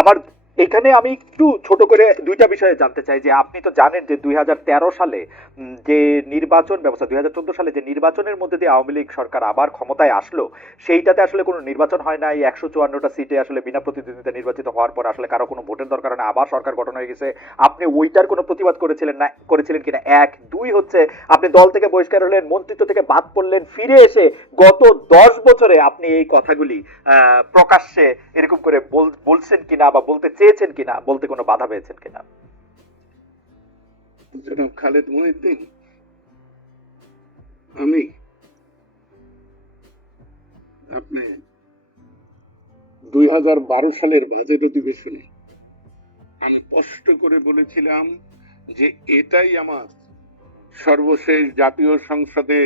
আমার এখানে আমি একটু ছোট করে দুইটা বিষয়ে জানতে চাই, যে আপনি তো জানেন যে দুই হাজার তেরো সালে যে নির্বাচন ব্যবস্থা, দুই হাজার চোদ্দ সালে যে নির্বাচনের মধ্যে দিয়ে আওয়ামী লীগ সরকার আবার ক্ষমতায় আসলো, সেইটাতে আসলে কোনো নির্বাচন হয় নাই, একশো চুয়ান্নটা সিটে আসলে বিনা প্রতিদ্বন্দ্বিতা নির্বাচিত হওয়ার পর আসলে কারও কোনো ভোটের দরকার না আবার সরকার গঠন হয়ে গেছে। আপনি ওইটার কোনো প্রতিবাদ করেছিলেন না, করেছিলেন কিনা? এক। দুই হচ্ছে, আপনি দল থেকে বহিষ্কার হলেন, মন্ত্রিত্ব থেকে বাদ পড়লেন, ফিরে এসে গত দশ বছরে আপনি এই কথাগুলি প্রকাশ্যে এরকম করে বল- বলছেন কিনা বা বলতে চেয়েছেন কিনা, বলতে কোনো বাধা পেয়েছেন কিনা? খালেদ মহিউদ্দিন, আমি আপনি দুই হাজার বারো সালের বাজেট অধিবেশনে আমি স্পষ্ট করে বলেছিলাম যে এটাই আমার সর্বশেষ জাতীয় সংসদে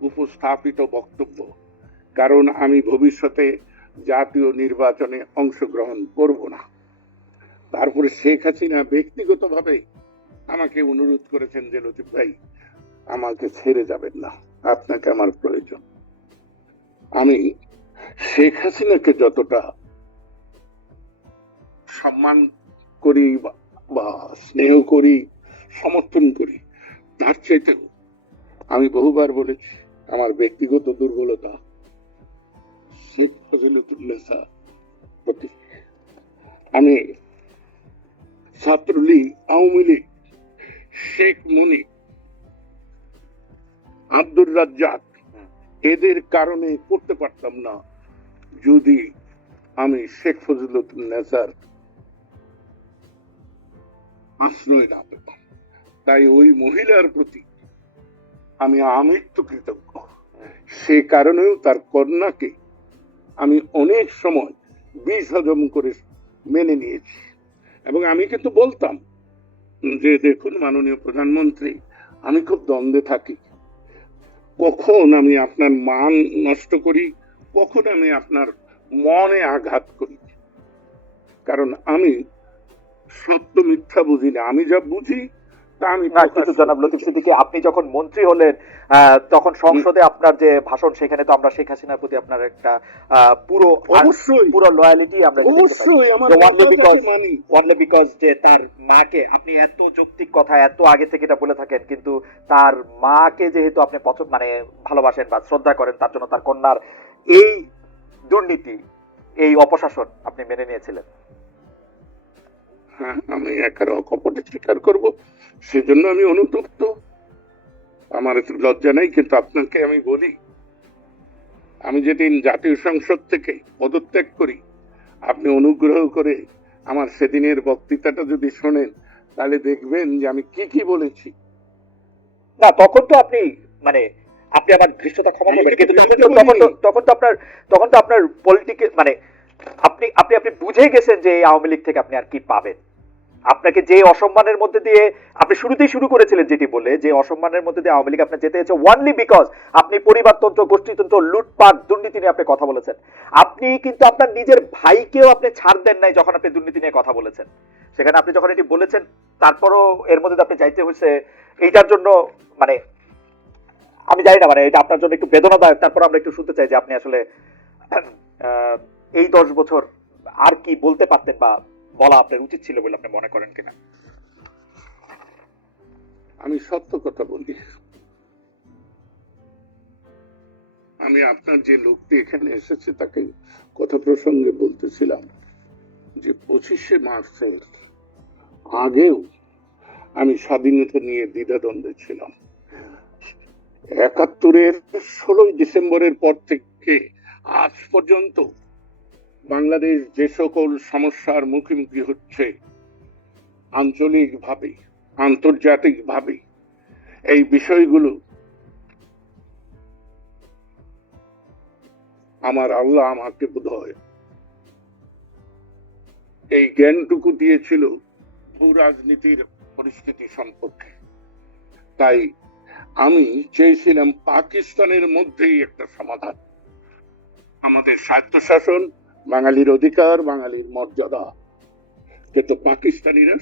উপস্থাপিত বক্তব্য। কারণ আমি ভবিষ্যতে জাতীয় নির্বাচনে অংশগ্রহণ করব না। তারপরে শেখ হাসিনা ব্যক্তিগতভাবে আমাকে অনুরোধ করেছেন যে, লতিফ ভাই, আমাকে ছেড়ে যাবেন না। আপনাকে আমার প্রয়োজন। আমি শেখ হাসিনাকে যতটা সম্মান করি বা- স্নেহ করি, সমর্থন করি, তার চাইতেও আমি বহুবার বলেছি, আমার ব্যক্তিগত দুর্বলতা শেখ ফজিলতুল্লাহ প্রতি। আমি ছাত্রলীগ, আওয়ামী লীগ, শেখ মুনি আব্দুর রাজ্জাক, এদের কারণে করতে পারতাম না। যদি আমি শেখ ফজিলুদ্দিন নেসার আশ্রয় না পেতাম, তাই ওই মহিলার প্রতি আমি আমৃত্য কৃতজ্ঞ। সে কারণেও তার কন্যাকে আমি অনেক সময় বিষ হজম করে মেনে নিয়েছি। এবং আমি কিন্তু বলতাম যে দেখুন মাননীয় প্রধানমন্ত্রী, আমি খুব দ্বন্দ্বে থাকি। কখন আমি আপনার মান নষ্ট করি, কখন আমি আপনার মনে আঘাত করি? কারণ আমি সত্য মিথ্যা বুঝি না। আমি যা বুঝি কিন্তু জনাব লতিফ চাই। আপনি যখন মন্ত্রী হলেন তখন সংসদে আপনার যে ভাষণ সেখানে তো আমরা শেখ হাসিনার প্রতি আপনার একটা পুরো অবশ্যই। পুরো লয়ালিটি আমরা অবশ্যই বিকজ যে তার মাকে আপনি এত যৌক্তিক কথা এত আগে থেকে এটা বলে থাকেন কিন্তু তার মাকে যেহেতু আপনি পছন্দ মানে ভালোবাসেন বা শ্রদ্ধা করেন তার জন্য তার কন্যার এই দুর্নীতি এই অপশাসন আপনি মেনে নিয়েছিলেন। হ্যাঁ আমি একার অকপটে স্বীকার করব। সেজন্য আমি অনুতপ্ত। আমার এতে লজ্জা নেই, কিন্তু আপনাকে আমি বলি, আমি যেদিন জাতীয় সংসদ থেকে পদত্যাগ করি, আপনি অনুগ্রহ করে আমার সেদিনের বক্তৃতাটা যদি শোনেন, তাহলে দেখবেন যে আমি কি কি বলেছি। না, তখন তো আপনি মানে আপনি আমার দৃশ্যতা ক্ষমা করবেন, কিন্তু তখন তো- তখন তো আপনার, তখন তো আপনার পলিটিকে মানে আপনি আপনি আপনি বুঝে গেছেন যে আওয়ামী লীগ থেকে আপনি আর কি পাবেন। আপনাকে যে অসম্মানের মধ্যে দিয়ে আপনি শুরুতেই শুরু করেছিলেন যেটি বলে, যে অসম্মানের মধ্যে দিয়ে আওয়ামী লীগ আপনার যেতে হয়েছে ওয়ানলি বিকজ আপনি পরিবারতন্ত্র, গোষ্ঠীতন্ত্র, লুটপাট, দুর্নীতি নিয়ে আপনি কথা বলেছেন। আপনি কিন্তু আপনার নিজের ভাইকেও আপনি ছাড় দেন নাই যখন আপনি দুর্নীতি নিয়ে কথা বলেছেন। সেখানে আপনি যখন এটি বলেছেন, তারপরও এর মধ্যে আপনি চাইতে হয়েছে এইটার জন্য মানে আমি জানি না মানে এটা আপনার জন্য একটু বেদনাদায়ক। তারপর আমরা একটু শুনতে চাই যে আপনি আসলে এই দশ বছর আর কি বলতে পারতেন বা বলা আপনার উচিত ছিল বলে আপনি মনে করেন কিনা? আমি সত্য কথা বলি। আমি আপনার যে লোকটি এখানে এসেছে তাকে কথা প্রসঙ্গে বলতেছিলাম যে পঁচিশে মার্চের আগেও আমি স্বাধীনতা নিয়ে দ্বিধাদ্বন্দ্বে ছিলাম। একাত্তরের ষোলোই ডিসেম্বরের পর থেকে আজ পর্যন্ত বাংলাদেশ যে সকল সমস্যার মুখোমুখি হচ্ছে, আঞ্চলিকভাবে, আন্তর্জাতিকভাবে, এই বিষয়গুলো আমার আল্লাহ আমাকে বোধ হয় এই জ্ঞানটুকু দিয়েছিল ভূ রাজনীতির পরিস্থিতি সম্পর্কে। তাই আমি চেয়েছিলাম পাকিস্তানের মধ্যেই একটা সমাধান। আমাদের স্বায়ত্তশাসন বাঙালির অধিকার, বাঙালির মর্যাদা। কিন্তু পাকিস্তানিরা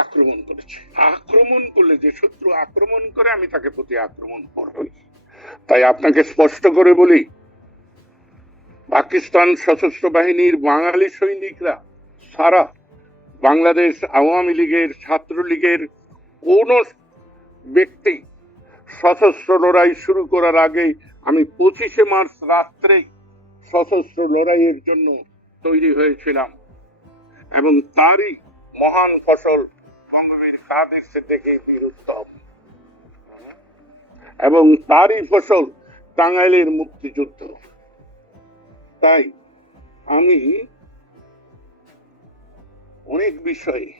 আক্রমণ করেছে। আক্রমণ করলে যে শত্রু আক্রমণ করে, আমি তাকে প্রতি আক্রমণ করবই। তাই আপনাকে স্পষ্ট করে বলি, পাকিস্তান সশস্ত্র বাহিনীর বাঙালি সৈনিকরা সারা বাংলাদেশ আওয়ামী লীগের, ছাত্রলীগের কোন ব্যক্তি সশস্ত্র লড়াই শুরু করার আগে আমি পঁচিশে মার্চ রাত্রে সশস্ত্র লড়াইয়ের জন্য তৈরি হয়েছিলাম এবং তারই মহান ফসল বঙ্গবীর কাদের সিদ্দিকী বীরুত্তম। এবং তারই ফসল টাঙ্গাইলের মুক্তিযুদ্ধ। তাই আমি অনেক বিষয়ে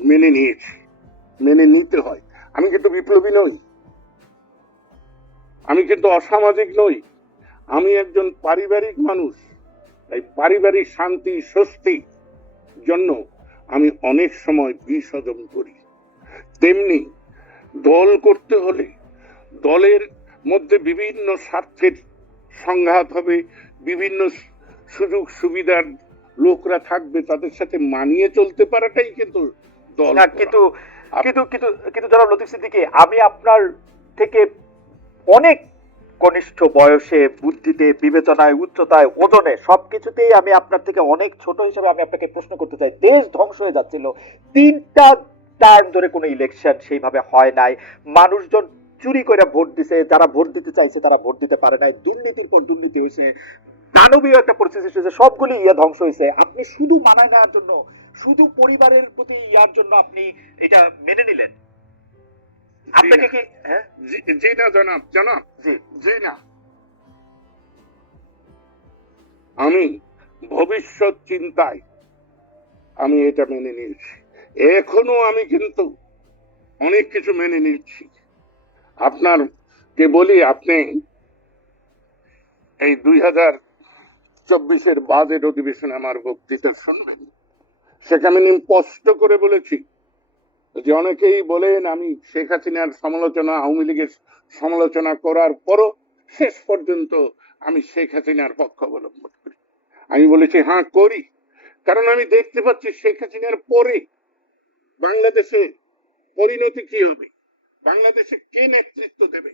মেনে নিয়েছি, মেনে নিতে হয়। আমি কিন্তু বিপ্লবী নই। আমি কিন্তু অসামাজিক নই। আমি একজন পারিবারিক মানুষ তাই পারিবারিক শান্তি স্বস্তি জন্য আমি অনেক সময় বিসর্জন করি। তেমনি দল করতে হলে দলের মধ্যে বিভিন্ন স্বার্থের সংঘাত হবে বিভিন্ন সুযোগ সুবিধার লোকরা থাকবে তাদের সাথে মানিয়ে চলতে পারাটাই কিন্তু দল কিন্তু কিন্তু কিন্তু কিন্তু জনাব লতিফ সিদ্দিকী আমি আপনার থেকে অনেক কনিষ্ঠ বয়সে বুদ্ধিতে, বিবেচনায়, উচ্চতায়, ওজনে সবকিছুতেই আমি আপনার থেকে অনেক ছোট হিসেবে আমি আপনাকে প্রশ্ন করতে চাই। দেশ ধ্বংস হয়ে যাচ্ছিল। তিনটা টার্ম ধরে কোনো ইলেকশন সেইভাবে হয় নাই। মানুষজন চুরি করে ভোট দিছে, যারা ভোট দিতে চাইছে তারা ভোট দিতে পারে নাই। দুর্নীতির পর দুর্নীতি হয়েছে। দানবীয় একটা পরিস্থিতি হয়েছে। সবগুলি ইয়ে ধ্বংস হয়েছে। আপনি শুধু মানায় নেওয়ার জন্য, শুধু পরিবারের প্রতি ইয়ার জন্য আপনি এটা মেনে নিলেন। আপনাকে কি হ্যাঁ? জি- না জনাব জনাব। জি জি না আমি ভবিষ্যৎ চিন্তায় আমি এটা মেনে নিয়েছি। এখনও আমি কিন্তু অনেক কিছু মেনে নিচ্ছি। আপনার কে বলি আপনি এই দুই হাজার চব্বিশের বাজেট অধিবেশনে আমার বক্তৃতা শুনবেন। সেখানে আমি স্পষ্ট করে বলেছি যে অনেকেই বলেন, আমি শেখ হাসিনার সমালোচনা, আওয়ামী লীগের সমালোচনা করার পরও শেষ পর্যন্ত আমি শেখ হাসিনার পক্ষ অবলম্বন করি। আমি বলেছি হ্যাঁ করি। কারণ আমি দেখতে পাচ্ছি শেখ হাসিনার পরে বাংলাদেশে পরিণতি কি হবে? বাংলাদেশে কে নেতৃত্ব দেবে?